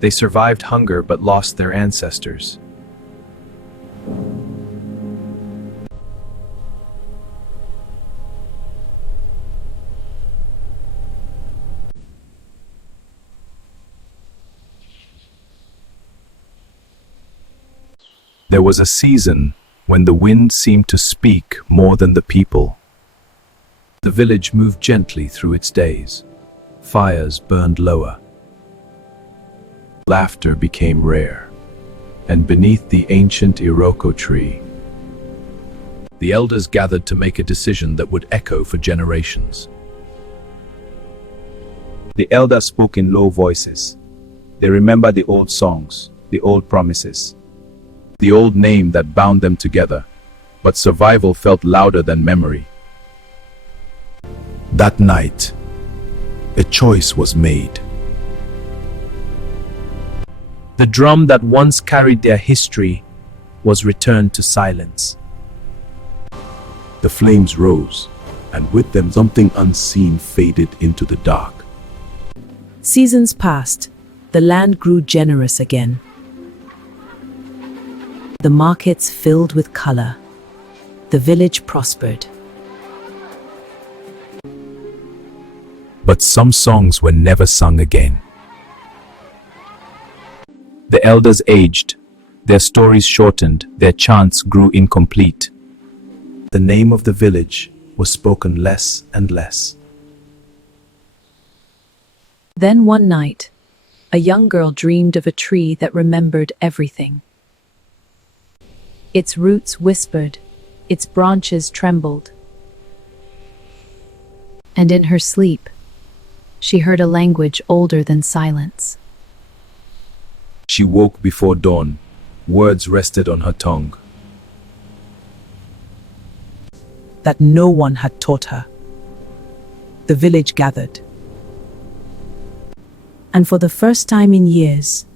They survived hunger but lost their ancestors. There was a season when the wind seemed to speak more than the people. The village moved gently through its days. Fires burned lower. Laughter became rare. And beneath the ancient Iroko tree, the elders gathered to make a decision that would echo for generations. The elders spoke in low voices. They remembered the old songs, the old promises, the old name that bound them together, but survival felt louder than memory. That night, a choice was made. The drum that once carried their history was returned to silence. The flames rose, and with them something unseen faded into the dark. Seasons passed. The land grew generous again. The markets filled with color. The village prospered. But some songs were never sung again. The elders aged. Their stories shortened. Their chants grew incomplete. The name of the village was spoken less and less. Then one night, a young girl dreamed of a tree that remembered everything. Its roots whispered, its branches trembled. And in her sleep, she heard a language older than silence. She woke before dawn. Words rested on her tongue. That no one had taught her. The village gathered. And for the first time in years,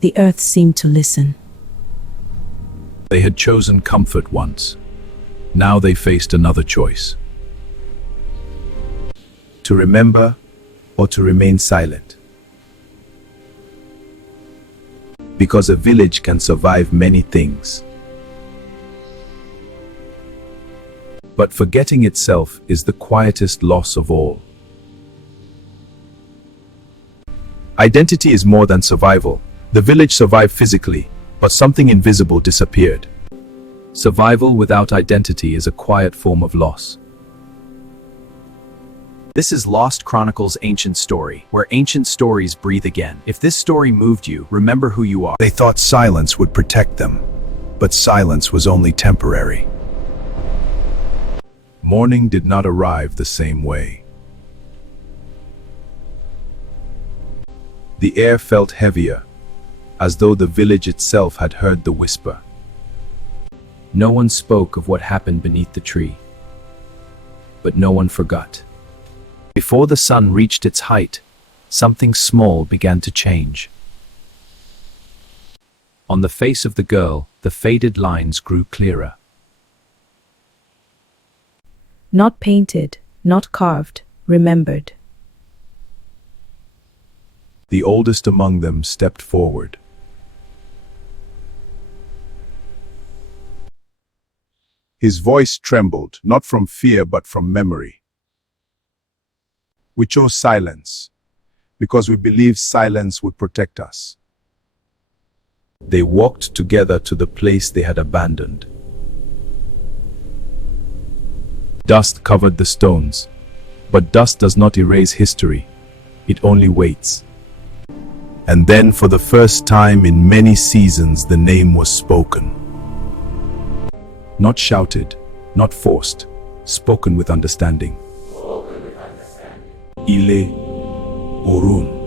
the earth seemed to listen. They had chosen comfort once. Now they faced another choice. To remember or to remain silent. Because a village can survive many things. But forgetting itself is the quietest loss of all. Identity is more than survival. The village survived physically, but something invisible disappeared. Survival without identity is a quiet form of loss. This is Lost Chronicles' ancient story, where ancient stories breathe again. If this story moved you, remember who you are. They thought silence would protect them, but silence was only temporary. Morning did not arrive the same way. The air felt heavier, as though the village itself had heard the whisper. No one spoke of what happened beneath the tree, but no one forgot. Before the sun reached its height, something small began to change. On the face of the girl, the faded lines grew clearer. Not painted, not carved, remembered. The oldest among them stepped forward. His voice trembled, not from fear but from memory. We chose silence, because we believed silence would protect us. They walked together to the place they had abandoned. Dust covered the stones, but dust does not erase history. It only waits. And then for the first time in many seasons the name was spoken. Not shouted, not forced, spoken with understanding. Ile Orun.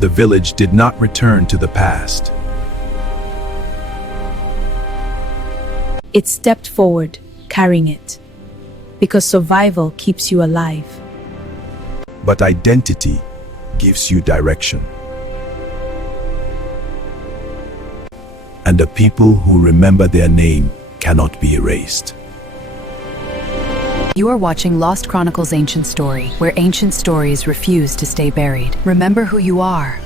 The village did not return to the past. It stepped forward, carrying it. because survival keeps you alive. But identity gives you direction. And the people who remember their name cannot be erased. You are watching Lost Chronicles Ancient Story, where ancient stories refuse to stay buried. Remember who you are,